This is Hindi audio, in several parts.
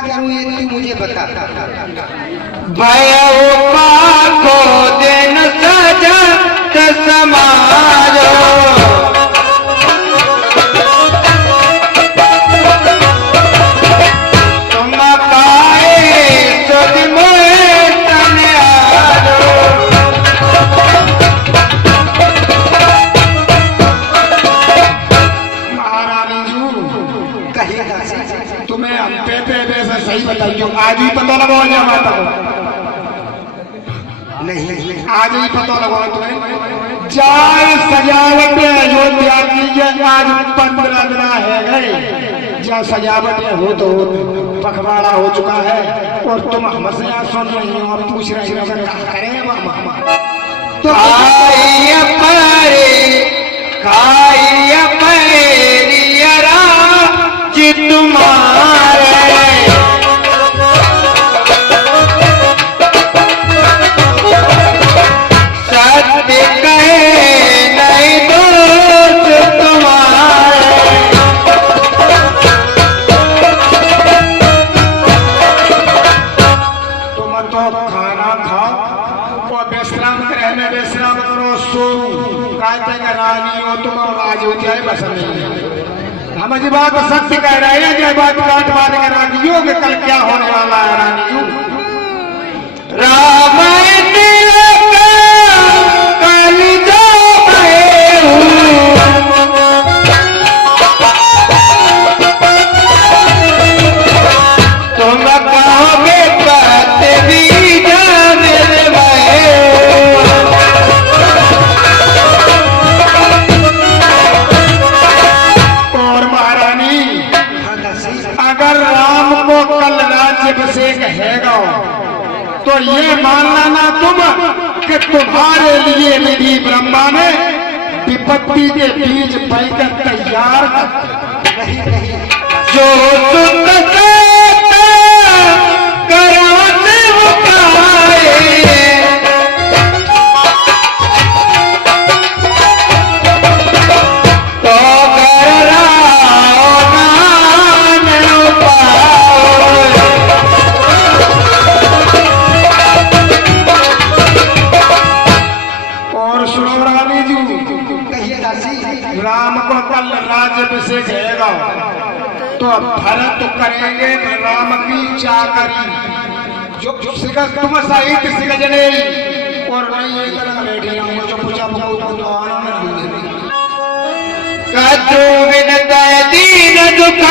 क्या करूं ये तू मुझे बता। भयउपा को दिन सजत समारो तुम पाए सुध मोहे तनिहारो। महारानी जू कहिएगा तुम्हें हम पे से सही बताइयो, आज ही पता लगाओ जा माता को, नहीं आज ही पता लगाओ तुम्हें। चार सजावट अयोध्या की ये आज 15 दिन है गए, जहाँ सजावट हो तो पखवाड़ा हो चुका है और तुम हमसे यहाँ सुन रही हो, अब पूछ रही हो क्या करें मामा। तो खाइया परे खाइया परियरा जी तुम्हारे सत्य कहे नहीं दोस्त तुम्हारे। तुम तो खाना खाओ और विश्राम रहने विश्राम करो, सो कहते हैं रानी हो तुम और आज हो जाए बस नहीं। हम जी बात सत्य कह रहे हैं, जो बात काट बात के रानियों के कल क्या होने वाला है रानियों। राम तिलक कलि जो भयउ तुम कहोगे पत बीज निर्भय। और महारानी अगर राम को कल राज्याभिषेक हैगा तो ये मान लेना तुम कि तुम्हारे लिए विधि ब्रह्मा ने विपत्ति के बीज पैकर तैयार जो सुत सेता कराते मुकाए तो कर राव नाम पाओ। और सुनो रानी जी, कहिएगा राम को कल राज्याभिषेक हैगा तो भरत करेंगे राम की चाकरी, जो सिगज तुम सहित सिगजने और नहीं ये तरह बैठे होंगे जो पूछा कद्रु विनत दीन दुख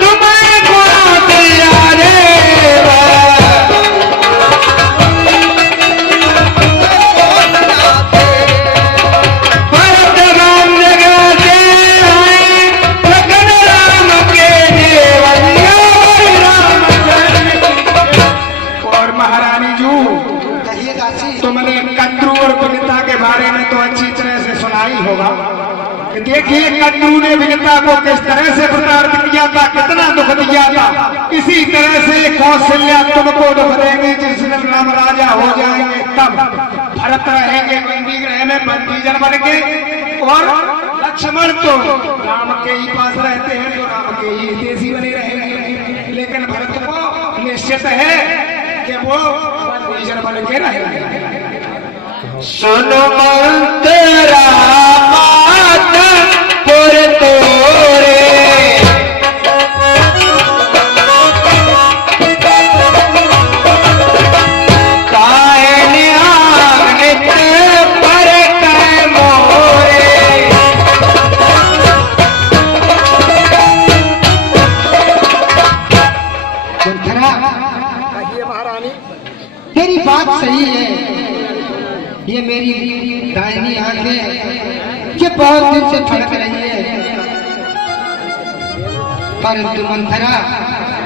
तुम्हारे गुण दियारे भरत राम जगाते हैं लगन राम के देवरिया राम। और महारानी जू कहिएगा तुमने कद्रू और विनता के बारे में तो अच्छी तरह से सुना ही होगा। देखिए कद्रू ने विनता को किस तरह से प्रताड़ित किया था, कितना दुख दिया था। इसी तरह से कौशल्या तुमको दुख देंगे जिस दिन राम राजा हो जाएंगे, तब भरत रहेंगे बंदी गृह में बंदीजन बन के, और लक्ष्मण तो राम के ही पास रहते हैं तो राम के ही देशी बने रहेंगे, लेकिन भरत को निश्चित है कि वो बंदीजन बन के रहेंगे। सुनो मंतरा मात पुर तोरे काहे निहारित पर कै मोरे। मंथरा महारानी तेरी बात सही है, ये मेरी दाहिनी आंखें ये बहुत दिन से फड़क रही है, परंतु मंथरा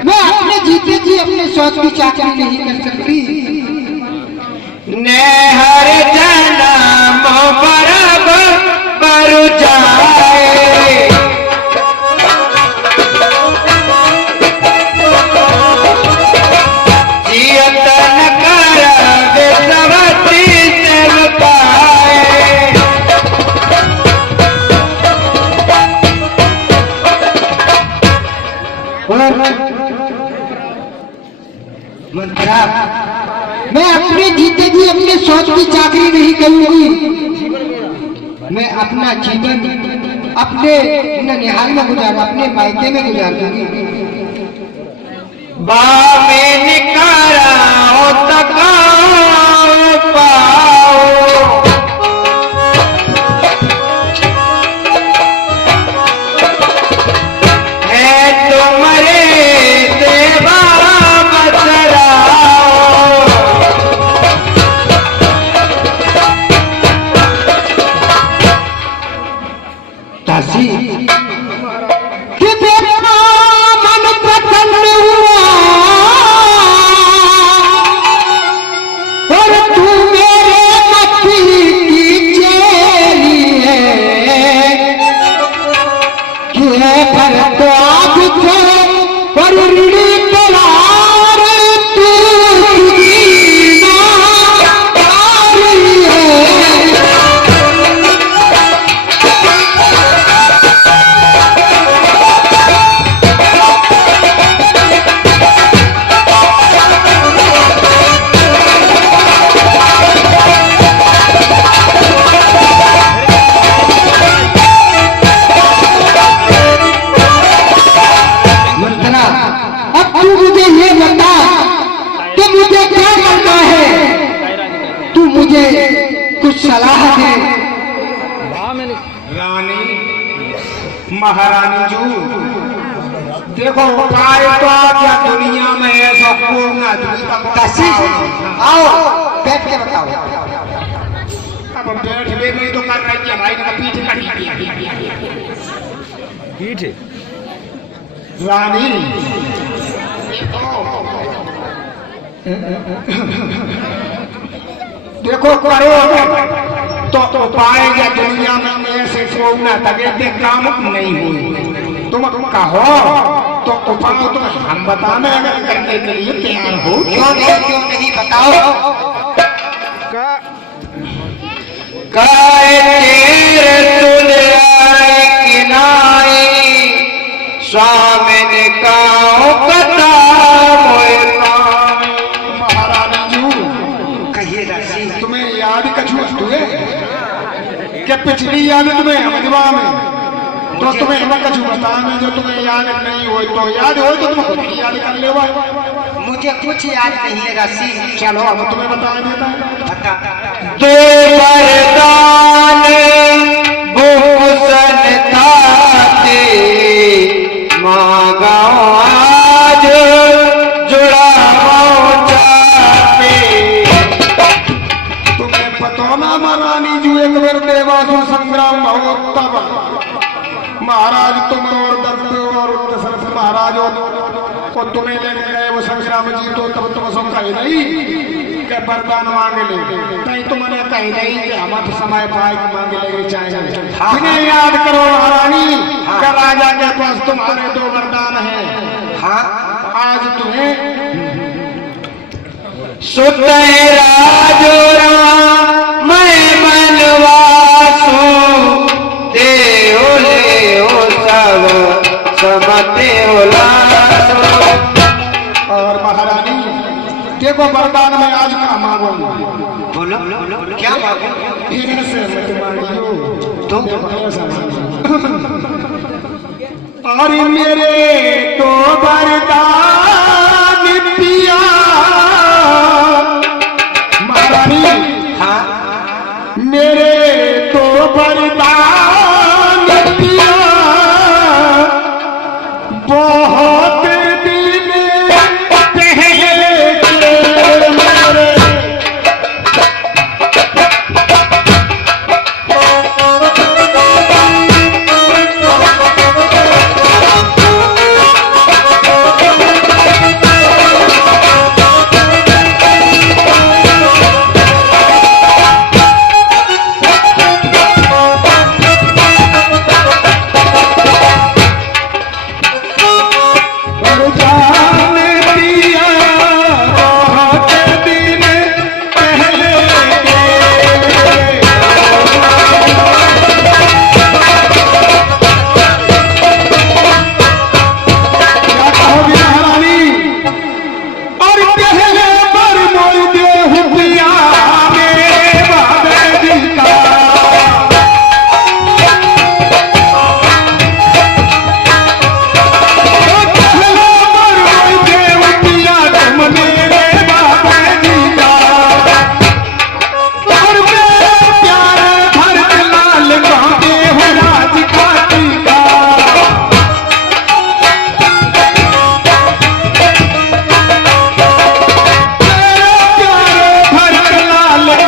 मैं अपने जीते जी अपने शौक की चाकरी नहीं कर सकती। नेहर जन्म बराबर बर जाए जियतन कर विसवती सेव पाए। मैं अपने जीते जी अपने सोच की चाकरी नहीं करूंगी। मैं अपना जीवन अपने ननिहाल में गुजार, अपने मायके में गुजार दूंगी। बामे निकारा तकाओ पाओ है तुम्हारे देवा बसराओ। दासी कि तेरा मन प्रसन्न हुआ और तू मेरे मत्ती की चेली है कि है पर तो आप थे और ऋणी करार तू की नाकारी है। मंत्रा, अब तू मुझे ये बता कि मुझे क्या करना है। तू मुझे कुछ सलाह दे। रानी महारानी जू, देखो उपाय तो क्या दुनिया में ऐसा कोई ना दासी आओ बैठ के बताओ। अब बैठ भी नहीं तो कर रही है भाई का पीठ कटी पीठ रानी देखो करो तो उपाय या दुनिया में ऐसे सोना तगे काम नहीं हुई। तुम कहो तो उपाय तो हम बताने अगर करने के लिए तैयार हो। क्यों नहीं बताओ। काय तेर तुलयाय किनाई स्वामिन काओ कथा मोय पाई। महारानी जू, कहिए दासी। तुम्हें याद कछु हुए कि पिछली याद तुम्हें मजबा में तो तुम्हें हम कछु बताने जो तुम्हें याद नहीं हो तो याद हो तो तुम खुद ही याद कर ले। मुझे कुछ याद नहीं है दासी। चलो अब तुम्हें बता देता है। बता। दो वरदान भूषण थाते मांगाओ आज जुड़ाओ जाते। तुम्हें पतो ना महारानी जू एक बार देवासुर संग्राम हो तब महाराज तुम और दत्त और दशरथ महाराज को तुम्हें लेने गए वो संग्राम जीतो तब तुम सब कही नहीं कि वरदान मांग ले। नहीं तुम्हारे कही नहीं कि हम तो समय पाए मांग ले चाहिए। इन्हें याद करो महारानी कि राजा के पास तुम्हारे 2 वरदान हैं। हाँ आज तुम्हें सुत राजोरा मैं मनवासु देव ले हो सब समते उलासो। और महारानी देखो वरदान में आज का मांगो। बोलो क्या मांगो। फिर से मत मांगियो तुम ऐसा मांगो। और मेरे तो वरदान पिया महारानी। हाँ मेरे तो वरदान पिया बहुत दिन पहले के मेरे।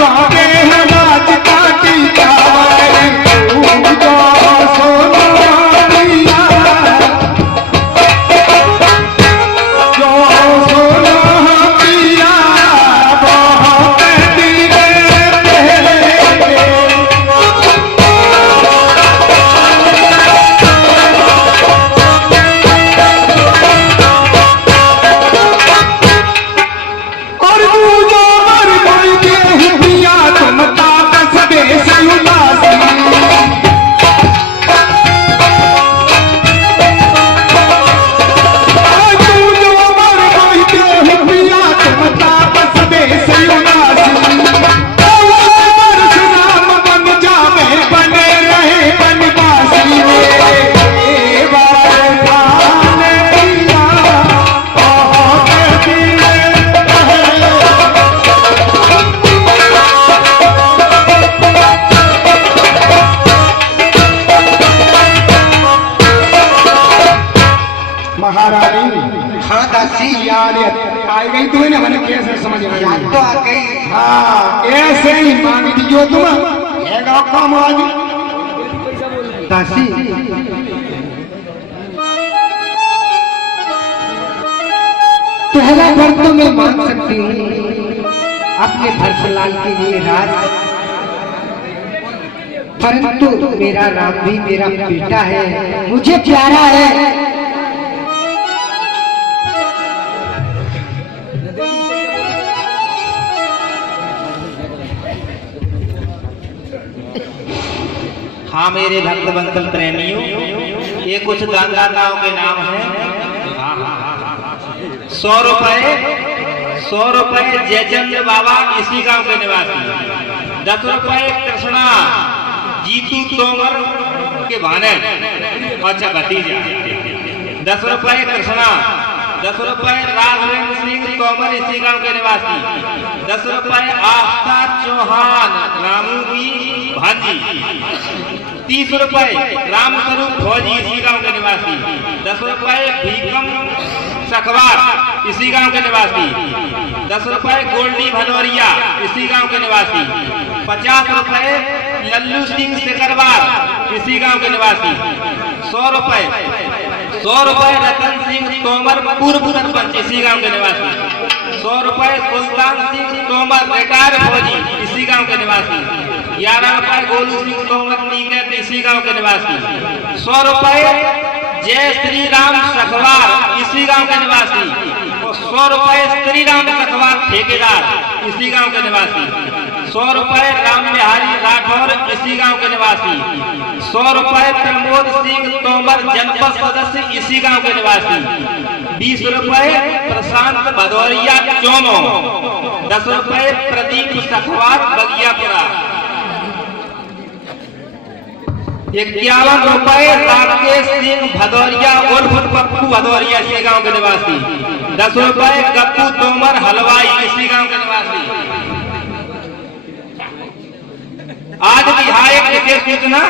कहते हैं राज काटी कावड़ तू जो सोना पिया जो सोना पिया बहुत दिले और तू जो मर गई के पिया तुम ताप सबे से उदासी महारानी। हाँ दासी, याद आई गई तुम्हें ना, मैंने कैसे समझ में याद तो आ गई। हाँ ऐसे ही मांग दीजिए तुम ये गाँव काम आज दासी, पहला वर तो मैं मांग सकती हूँ अपने भरतलाल के लिए राज, परंतु मेरा राम भी मेरा बेटा है, मुझे प्यारा है। हाँ मेरे भक्त बंसल प्रेमियों, ये कुछ दानदाताओं के नाम हैं। 100 रुपए जयचंद्र बाबा इसी गांव के निवासी, 10 रुपए कृष्णा जीतू तोमर के भाने, अच्छा भतीजा, 10 रुपए कृष्णा, 10 रुपए राघवेंद्र सिंह तोमर इसी गांव के निवासी, 10 रुपए आस्था चौहान रामू की भांजी, 30 रुपए रामस्वरूप फौजी इसी गांव के निवासी, 10 रुपए भीकम सखवार इसी गांव के निवासी, 10 रुपए गोल्डी भदौरिया इसी गांव के निवासी, 50 रुपए लल्लू सिंह सिकरवार इसी गांव के निवासी, 100 रुपए रतन सिंह तोमर पूर्व सरपंच इसी गांव के निवासी, 100 रुपए सुल्तान सिंह तोमर रिटायर फौजी इसी गांव के निवासी, 11 रुपए गोलू सिंह तोमर नीकत इसी गांव के निवासी, 100 रुपए जय श्री राम सखवार इसी गांव के निवासी, 100 रुपए श्री राम सखवार ठेकेदार इसी गांव के निवासी, 100 रुपए राम बिहारी राठौर इसी गांव के निवासी, 100 रुपए प्रमोद सिंह तोमर जनपद सदस्य इसी गांव के निवासी, 20 रुपए प्रशांत भदौरिया चोमो, 10 रुपए प्रदीप सखवार बगियापुरा, 51 रुपए राकेश सिंह भदौरिया उर्फ पप्पू भदौरिया इसी गांव के निवासी, 10 रुपए गप्पू तोमर हलवाई इसी गांव के निवासी। आज की हाँ एक विशेष सूचना,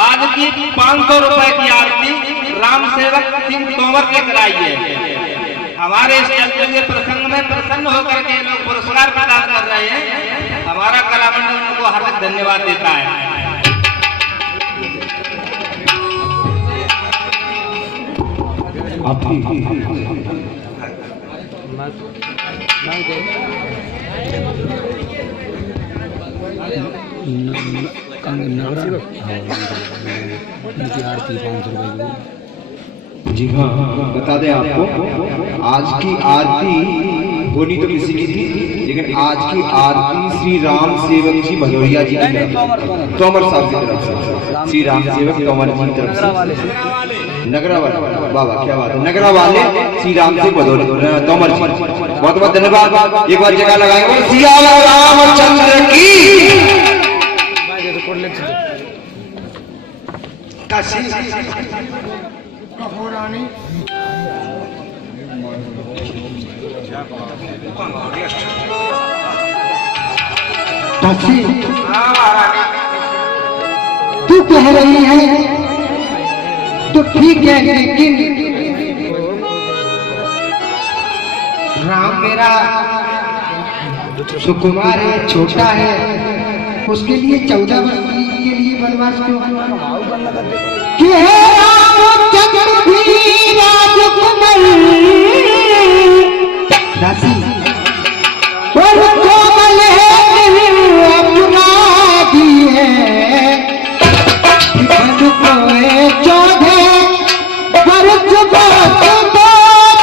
आज की 500 रुपए की आरती राम सेवक सिंह तोमर ने कराई है। हमारे इस चलते हुए प्रसंग में प्रसन्न होकर के लोग पुरस्कार प्रदान कर रहे हैं। हमारा कलामंडल उनको हार्दिक धन्यवाद देता है। जी हाँ, बता दें आपको, आज की आरती होनी तो किसी की थी, लेकिन आज की आरती श्री राम सेवक जी भदौरिया जी की तरफ से, तोमर साहब की तरफ से, श्री राम सेवक तोमर जी की तरफ से, नगरा वाले बाबा क्या बात है, नगरा वाले श्री राम से भदौरिया तोमर जी, बहुत बहुत धन्यवाद। एक बार जगह लगाएंगे सिया रामचंद्र की। तू कह रही है तो ठीक है, लेकिन राम मेरा सुकुमार है, छोटा है, उसके लिए 14 वर्ष के लिए वनवास क्यों? कि हे रामचंद्र भी राजकुमार दासी और कोमल है अपराधी है मन कोए 14 वर्ष बाद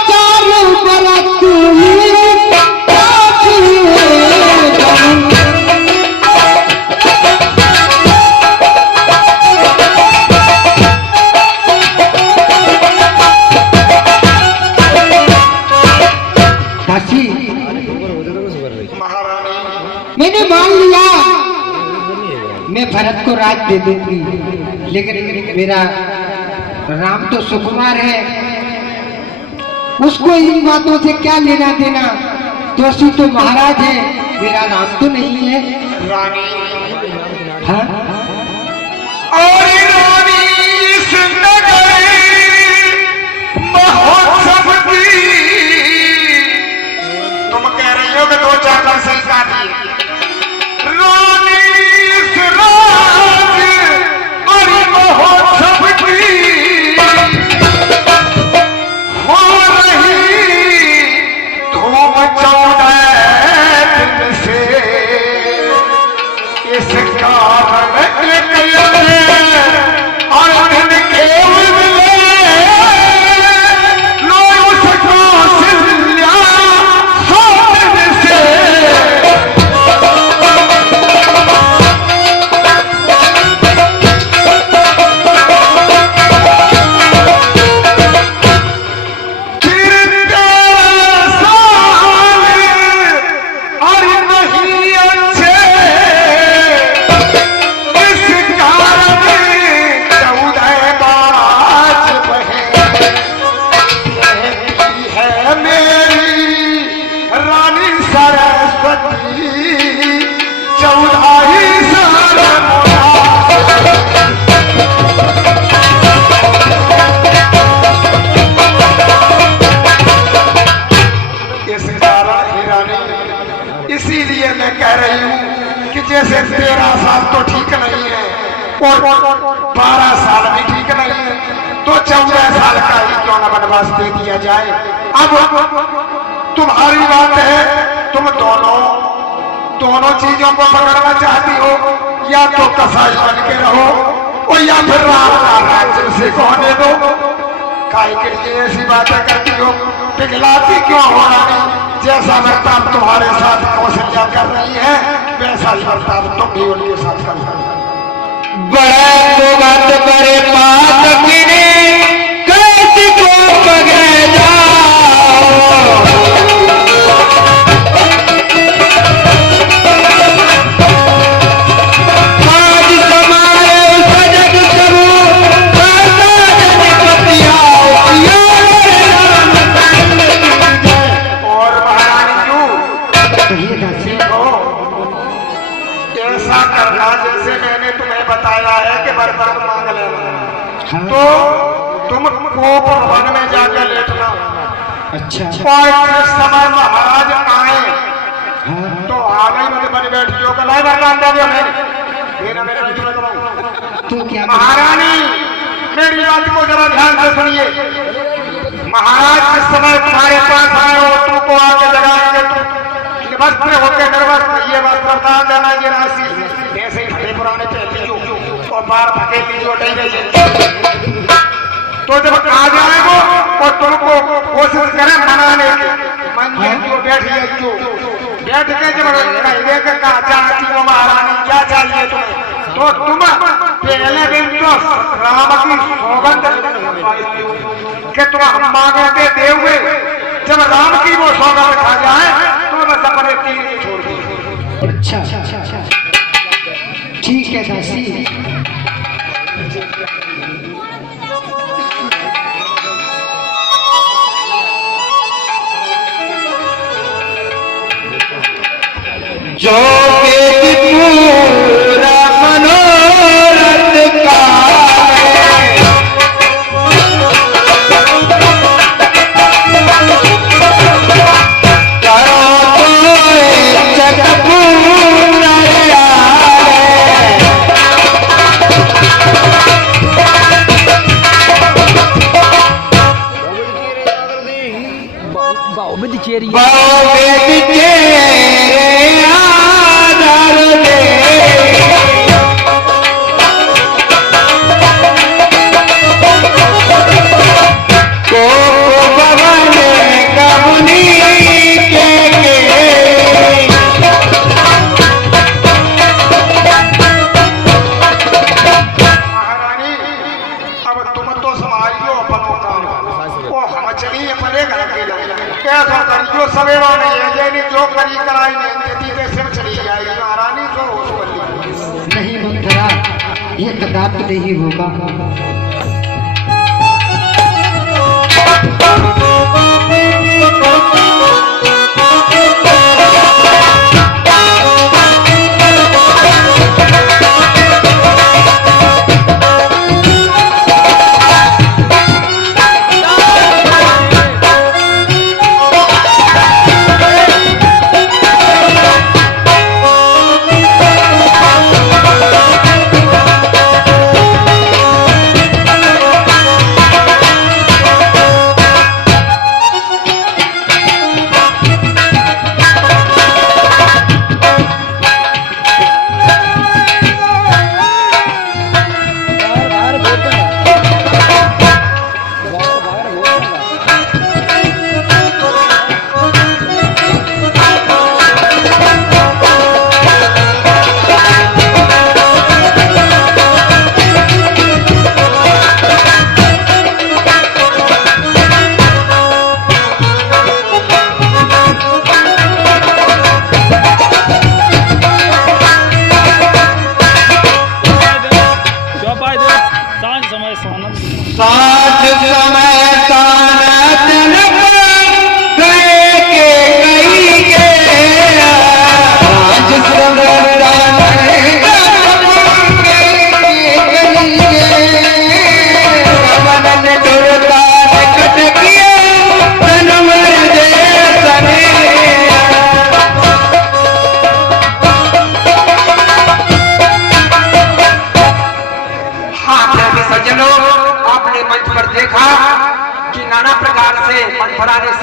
4 बरस मैंने मान लिया मैं भरत को राज दे दूंगी, लेकिन मेरा राम तो सुकुमार है, उसको इन बातों से क्या लेना देना? दोषी तो महाराज है, मेरा राम तो नहीं है। रानी हाँ? और रानी इस नगरी महोत्सव की तुम कह रही हो कि 2-4 वर्ष ही काटी रानी इस राज और महोत्सव की हो रही धूम 14 दिन से इस कारण इसीलिए मैं कह रही हूँ कि जैसे 13 साल तो ठीक नहीं है और 12 साल भी ठीक नहीं है, तो 14 साल का ही क्यों न वनवास दे दिया जाए। अब तुम्हारी बात है, तुम दोनों चीजों को पकड़ना चाहती हो, या तो कसाई बन के रहो और या फिर राम का राज्य से कहने दो। काहे के लिए ऐसी बातें करती हो? पिघलाती क्यों हो रानी? जैसा बर्ताव तुम्हारे साथ कौशल्या कर रही है, वैसा ही बर्ताव तुम भी उनके साथ कर रही है। बड़े बात बड़े बात गिरे कैसी को पकड़े जाओ आज समारे सजग सबू और महारानी ऐसा करना जैसे मैंने तुम्हें बताया है कि वरदान मांग लेना, तो तुम कोप भवन में जाकर लेटना। अच्छा और जिस समय महाराज आए तो आगे मुझे बनी बैठी हो गए वरदान दे दिया मैंने। तो क्या महारानी मेरी बात को जरा ध्यान से सुनिए। महाराज जिस समय तुम्हारे पास आए हो तुमको आगे लगाएंगे, तुम वस्त्र होकर निर्वस्त्र ये वस्त्र दान देना ये राशि ऐसे ही खड़े पुराने पहन लीजिए और बार भगे लीजिए और नहीं रहिए। तो जब आ जाए वो और तुमको कोशिश करें मनाने की, मंदिर जो बैठिए जो बैठ के जब कहिए कि कहा चाहती हो महारानी क्या चाहिए तुम्हें, तो तुम पहले दिन तो राम की सौगंध कि तुम हम मांगे के दे हुए, जब राम की वो सौगंध खा जाए तो बस अपने तीर छोड़ दो। अच्छा ठीक है दासी। जो पूरा मनोरथ का करो तो ये कदापि नहीं होगा।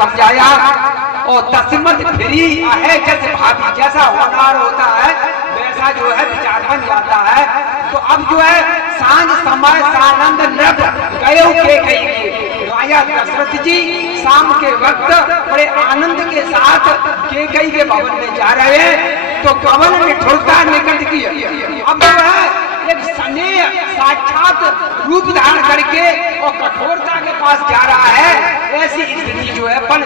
समझाया और तस्मत फिरी है जैसे भाभी जैसा होनार होता है वैसा जो है विचार बन जाता है। तो अब जो है सांझ समय सानंद नृप गए के राजा दशरथ जी शाम के वक्त बड़े आनंद के साथ केकई के भवन में जा रहे हैं। तो भवन में ठुरता निकट की अब जो है एक स्नेह साक्षात रूप धारण करके और कठोरता के पास जा रहा है। ऐसी स्थिति जो है बन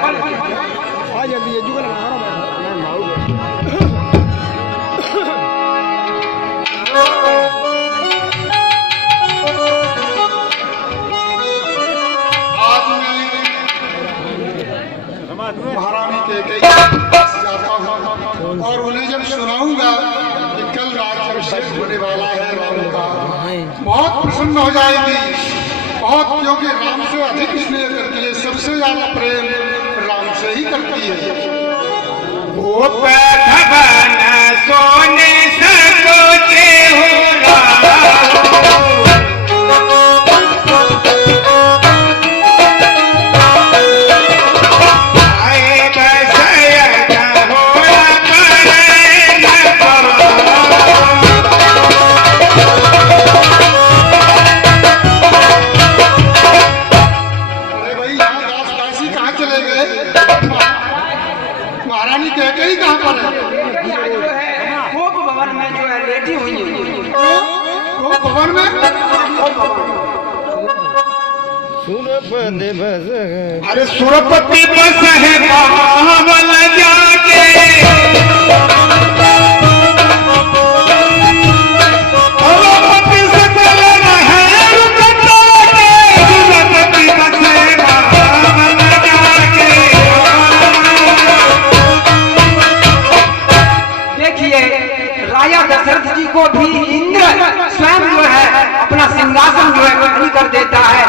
महारानी के जाता हूँ और उन्हें जब सुनाऊंगा कि कल रात अभिषेक होने वाला है राम का, बहुत प्रसन्न हो जाएगी। बहुत, क्योंकि राम से अधिक स्नेह करती है, सबसे ज्यादा प्रेम राम से ही करती है। वो सोने सकोते हो महारानी कैकेयी कहाँ पर है? कोप भवन में जो है लेटी हुई है। कोप भवन में? अरे सुरपति बस है पावल जाके दशरथ जी को भी इंद्र स्वयं जो है अपना सिंहासन जो है खाली कर देता है।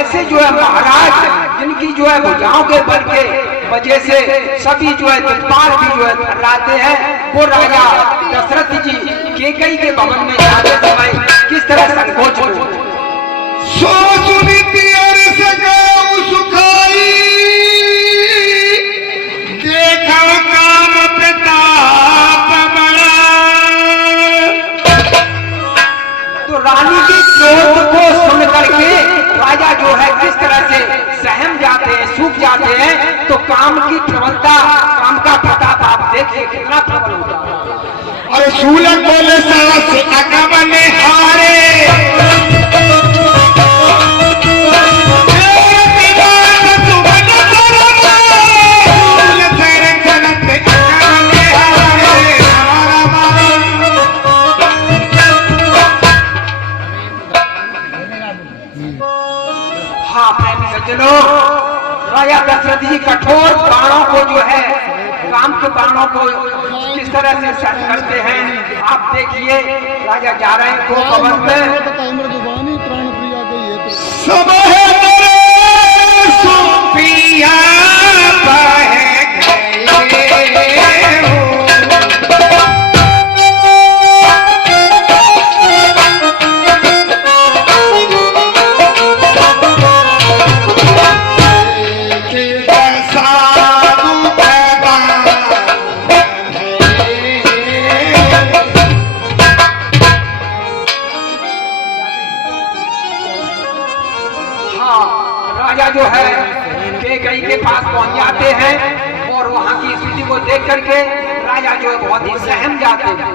ऐसे जो है महाराज जिनकी जो है भुजाओं के बल के वजह से सभी जो है दिलपाल भी जो है थर्राते हैं। वो राजा दशरथ जी केकई के भवन में जाते समय किस तरह संकोच देखो काम प्रताप रानी के क्रोध को सुन करके राजा जो है किस तरह से सहम जाते हैं, सूख जाते हैं। तो काम की प्रबलता, काम का प्रताप आप देखिए कितना प्रबल होता है। और शूलक बोले सास अगमन हारे सज्जनों, राजा दशरथ जी कठोर बाणों को जो है, काम के बाणों को किस तरह से सर्च करते हैं आप देखिए। राजा जा रहे हैं को भवन में, मृदुबानी प्राण प्रिया गई है सब है मेरे सुपिया बह गए हो। राजा जो है कैकेयी के पास पहुंच जाते हैं और वहां की स्थिति को देख करके राजा जो है बहुत ही सहम जाते हैं।